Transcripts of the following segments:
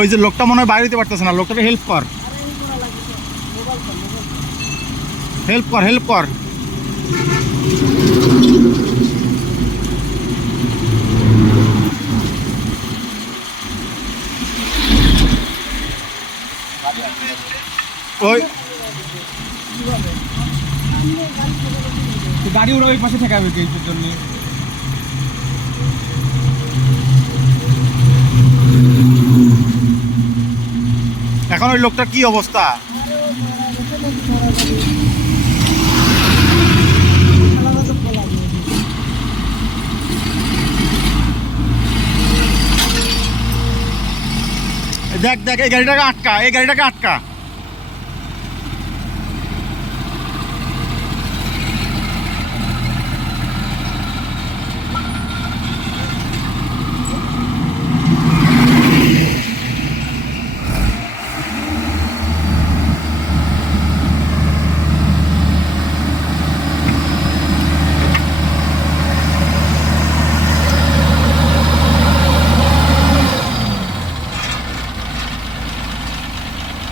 ওই যে লোকটা মনে হয় বাইরে হইতে পারতেছে না, লোকটাকে হেল্প কর, হেল্প কর, হেল্প কর। ওই গাড়ি ওরা ওই পাশে ঠেকাবে কি এর জন্য? এখন ওই লোকটার কি অবস্থা? দেখ দেখ, এই গাড়িটাকে আটকা, এই গাড়িটাকে আটকা।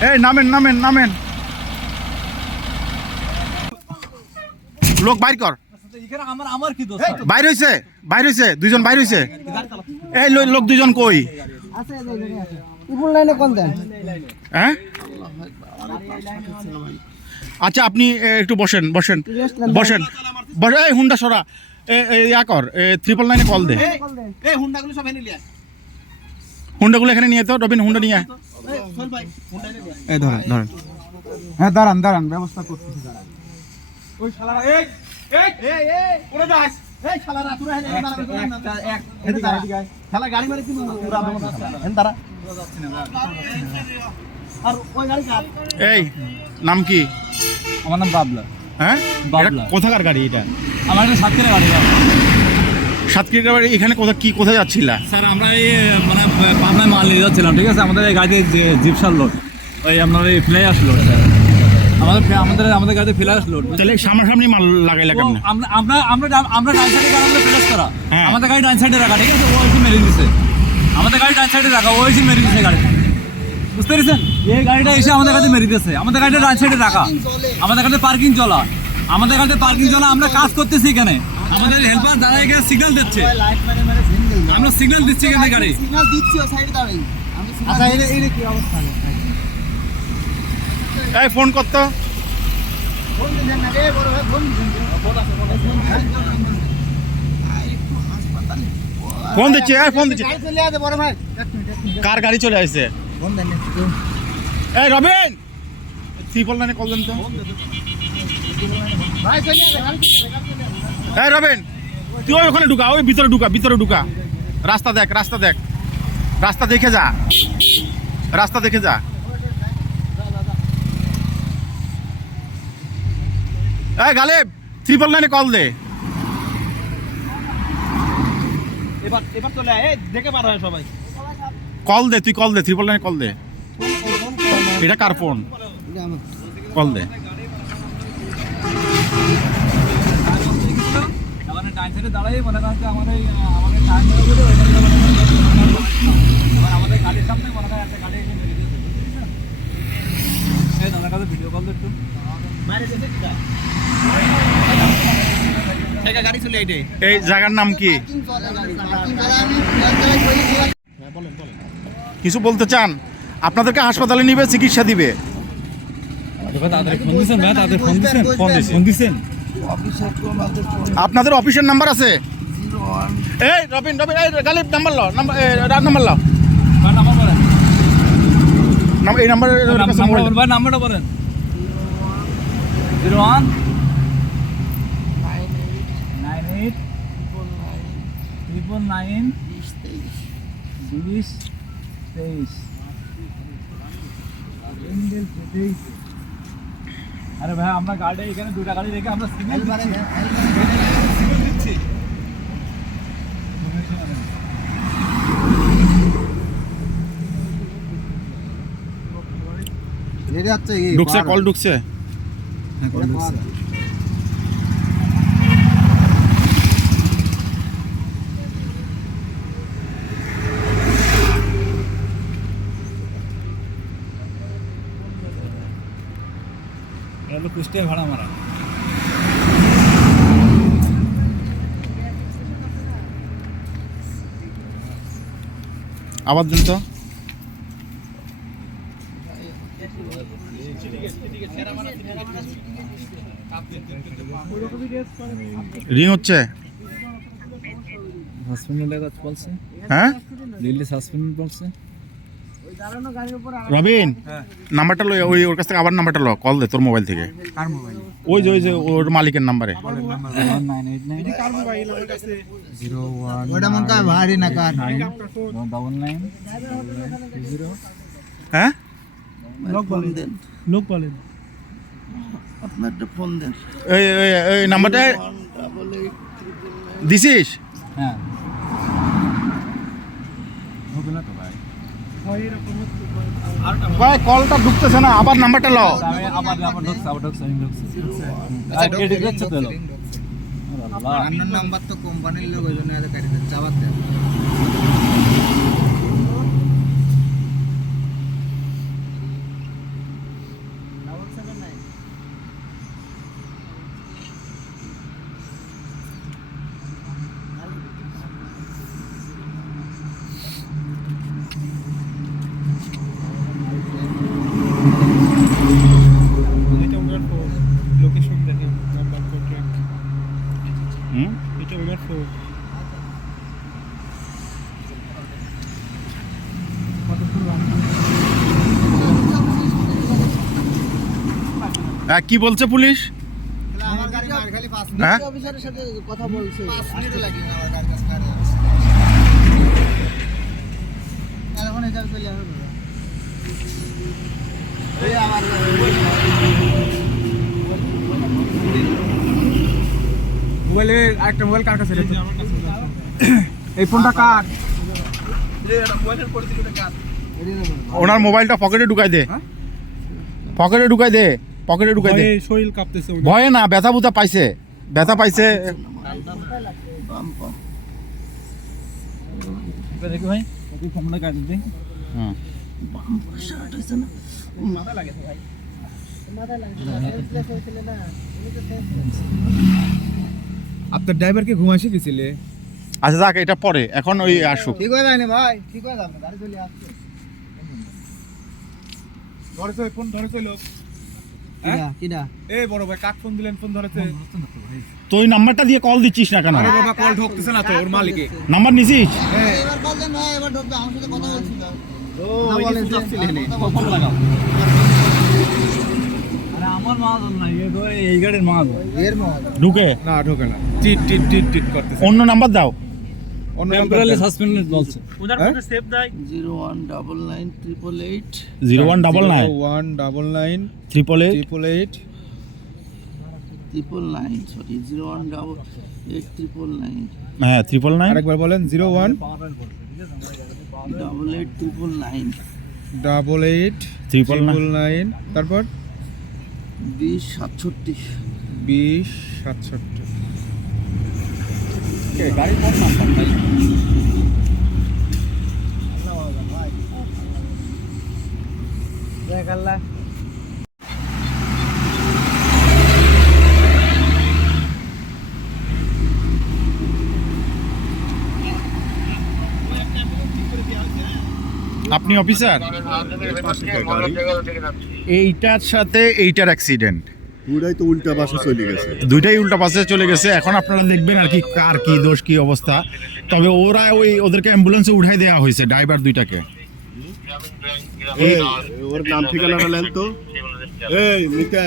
এই নামেন নামেন নামেন, লোক বাইর কর। বাইর হইছে, বাইর হইছে, দুইজন বাইর হইছে। এই লোক দুইজন কই? হ্যাঁ আচ্ছা, আপনি একটু বসেন বসেন বসেন বসেন। এই হুন্ডা সরা, ইয়া কর, 999-এ কল দে। হুন্ডাগুলো এখানে নিয়ে তো, রবিন হুন্ডা নিয়ে। এই ধরেন ধরেন, হ্যাঁ দাঁড়ান দাঁড়ান, ব্যবস্থা করতেছি দাঁড়ান। ওই শালারা এই এই এই এই ওরে যাস, এই শালারা তুই এদিকে শালা গাড়ি মারি কিন্তু পুরা ব্যবস্থা এন দাঁড়া। আর ওই গাড়ি কার? এই নাম কি? আমার নাম বাবলা। হ্যাঁ, বাবলা। কোথাকার গাড়ি এটা? আমার এটা সাতক্ষীরা গাড়ি। সাতক্ষীরা গাড়ি। এখানে কোথায় যাচ্ছিলা? স্যার আমরা এই মানে পাবনায় মাল নিয়ে যাচ্ছিলাম, ঠিক আছে? আমাদের এই গাড়িতে যে জিপসার লোড, ওই আপনার এই ফ্লাইয়াস লোড, আমাদের গাড়িতে ফ্লাইয়াস লোড। তাহলে সামনাসামনি মাল লাগাইলা কেমনে? আমরা ডান সাইডে গাড়ি আমরা ফ্লাইয়াস করা, হ্যাঁ। আমাদের গাড়ি ডান সাইডে রাখা, ঠিক আছে? ও এসে মেরে দিছে, আমাদের গাড়ি ডান সাইডে রাখা, ও এসে মেরে দিছে গাড়ি, বুঝতে পেরেছেন? এই গাড়িটা এসে আমাদের গাড়িতে মেরে দিয়েছে, আমাদের গাড়িটা ডান সাইডে রাখা, আমাদের গাড়িতে পার্কিং চলা, আমাদের গাড়িতে পার্কিং চলা, আমরা কাজ করতেছি এখানে, আমাদের হেল্পার দাঁড়ায় এখানে সিগন্যাল দিচ্ছে, আমরা সিগন্যাল দিচ্ছি এখানে, গাড়ি সিগন্যাল দিচ্ছি ও সাইডে দাঁড়াই। আচ্ছা এই কি অবস্থা? এই ফোন করতো, ফোন দেন না রে বড় ভাই, ফোন আছে, ফোন দিচ্ছে, এই ফোন দিচ্ছে। গাড়ি চলে আসে বড় ভাই, এক মিনিট। কার গাড়ি চলে আসছে? ফোন দেন না। এই রবিন, 999-এ কল দেন তো। ভাই চলে আসে, গাড়ি চলে আসে। এই রবিন, তুই ওখানে ঢুকা, ওই ভিতরে ঢুকা, ভিতরে ঢুকা। রাস্তা দেখ, রাস্তা দেখ, রাস্তা দেখে যা, রাস্তা দেখে যা। এই গালেব, 999-এ কল দে। এবার চলে আয়, দেখে পার হয় সবাই। কল দে, তুই কল দে, 999-এ কল দে। এটা কার ফোন? কল দে। ডান সাইডে দাঁড়াই মনে করেন যে আমাদের আমাদের গাড়ির সামনে মনে করেন একটা গাড়ি এসে মেরে দিয়েছে, এই দাদার কাছে ভিডিও কল দে একটু। গাড়ি চলে এইটাই। এই জায়গার নাম কি? কিছু বলতে চান? আপনাদেরকে হাসপাতালে নিবে, চিকিৎসা দিবে। আপনাদের অফিসের নাম্বার আছে? এই রবিন, রবিন, এই গালিব নাম্বার লাও, নাম্বার লাও, এই নাম্বার, নাম্বারটা বলেন। 01 98 999 20 23। আরে ভাই আমরা গাড়ি এখানে দুটা গাড়ি রেখে আমরা সিগন্যাল দিচ্ছি। ঢুকছে, কল ঢুকছে। হলো কুষ্টিয়া ভাড়া মারা। আবার দিন তো। রিং হচ্ছে। সাসপেন্ডের কাজ বলছে, হ্যাঁ দিল্লি সাসপেন্ড বলছে। রবিন হ্যাঁ, নাম্বারটা লো, ওই ওর কাছ থেকে আবার নাম্বারটা লো, কল দে তোর মোবাইল থেকে। কার মোবাইল? ওই যে ওর মালিকের নাম্বারে। নাম্বার 1989 ওটা মন কা ভারী না কার 99 হ্যাঁ লোক বলেন আপনার একটা ফোন দেন এই নাম্বারটা দিছিস? হ্যাঁ, হবে না তো ভাই। ভাই কলটা ঢুকতেছে না, আবার নাম্বারটা লো। আমি আবার ঢুকছে আমি ঢুকছে। আর কেটে দিচ্ছে তো লোক। আল্লাহ, আপনার নাম্বার তো কোম্পানির লোক, ওই জন্য এত কাটি দেন, চাবার দেন। এটা ওনার ফোন, লোকেশন দেখেন, নাম্বার কন্ট্যাক্ট, হুম এটা ওনার ফোন। কি বলছে পুলিশ? আমার গাড়ি মার খালি 5 হ্যাঁ? মিনিট অফিসারের সাথে কথা বলছে, 5 মিনিট লাগে আমার গাড়ির কাছে গাড়ি আছে। এখন এটা চলে আসবে এই আমার মোবাইলে আরেকটা মোবাইল কার কাছে রেখেছে? এই ফোনটা কার? ওনার মোবাইলটা পকেটে ঢুকাই দে, পকেটে ঢুকাই দে, পকেটে ঢুকাই দে। ভয়ে শরীর কাঁপতেছে ওনার। ভয়ে না, ব্যথা বুথা পাইছে, ব্যথা পাইছে। দেখি ভাই, ওকে ফোনটা কাটে দে। হুম। আপনার ড্রাইভারকে ঘুমাইছে গেছিলে? আচ্ছা যাক, এটা পরে, এখন ওই আসুক। ঠিক হয়ে যায়নি ভাই, ঠিক হয়ে যাবে, গাড়ি চলে আসছে। ধরেছে ফোন, ধরেছে লোক। কিডা কিডা এই বড় ভাই কাক ফোন দিলেন, ফোন ধরেছে। তো ওই নাম্বারটা দিয়ে কল দিচ্ছিস না কেন? আরে বাবা, কল ঢুকতেছে না তো ওর মালিকে। নাম্বার নিছিস? এবার কল দেন ভাই, এবার ঢুকবে, আমার সাথে কথা বলছিল। ওই যে সুযোগ ছিলেন, ফোন লাগাও। আরে আমার মাল না, এই গাড়ির মাল। এর মহল ঢুকে না ঢোকে না, টিট টিট টিট টিট করতেছে। অন্য নাম্বার দাও। অন্য টেম্পোরারি সাসপেন্ডেড বলছে। 0199 888 0199 199 888 888 999 সরি 0188 হ্যাঁ 999 আরেকবার বলেন 01 999 88 999 তারপর 2067 2067। গাড়ি কোন নাম্বার ভাই? দেখ আল্লাহ আপনি অফিসার? এইটার সাথে এইটার অ্যাক্সিডেন্ট, পুরাই তো উল্টা পাশে চলে গেছে। দুইটাই উল্টা পাশে চলে গেছে। এখন আপনারা দেখবেন আর কি কার কি দোষ, কি অবস্থা। তবে ওরা ওদেরকে অ্যাম্বুলেন্সে উঠাই দেওয়া হয়েছে, ড্রাইভার দুইটাকে। এই ওর নাম ঠিকানাটা নেন তো। এই মিতা,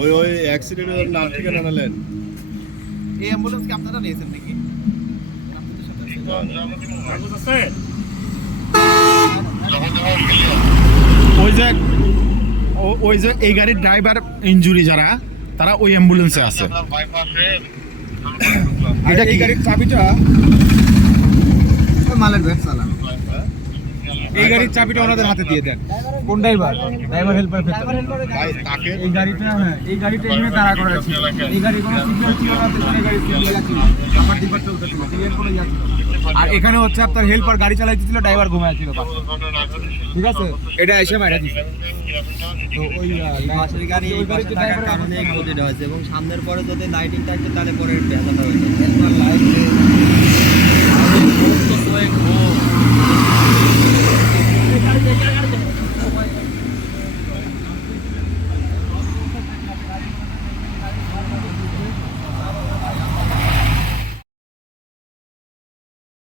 ওই অ্যাক্সিডেন্টের নাম ঠিকানাটা নেন। এই অ্যাম্বুলেন্স কি আপনারা নিয়েছেন নাকি? ওই যে এই গাড়ির ড্রাইভার ইনজুরি যারা, তারা ওই অ্যাম্বুলেন্সে আছে। এটা কি গাড়ির চাবিটা? মালের ব্যাগ চালান এই গাড়ির চাবিটা ওনাদের হাতে দিয়ে দেন। কোন ড্রাইভার? ড্রাইভার হেল্পার ভাই তাকে এই গাড়িটা, হ্যাঁ এই গাড়িটা এখানে দাঁড়া করা ছিল। এই গাড়ি কোনো সিগন্যাল ছিল না, পেছনে গাড়ি সিগন্যাল ছিল। আমার ডিপার্ট চলতেছিল, এর কোনো ইয়া ছিল না। আর এখানে হচ্ছে আপনার হেল্পার গাড়ি চালাইতেছিল, ড্রাইভার ঘুমায় ছিল পাশে, ঠিক আছে? এটা এসে মাইরা দিছে। তো ওই পাশের গাড়ি এই পাশে থাকার কারণে এই ক্ষতিটা হয়েছে এবং সামনের পরে যদি লাইটিং থাকতো তাহলে পরে ব্যথাটা হয়েছে। লাইট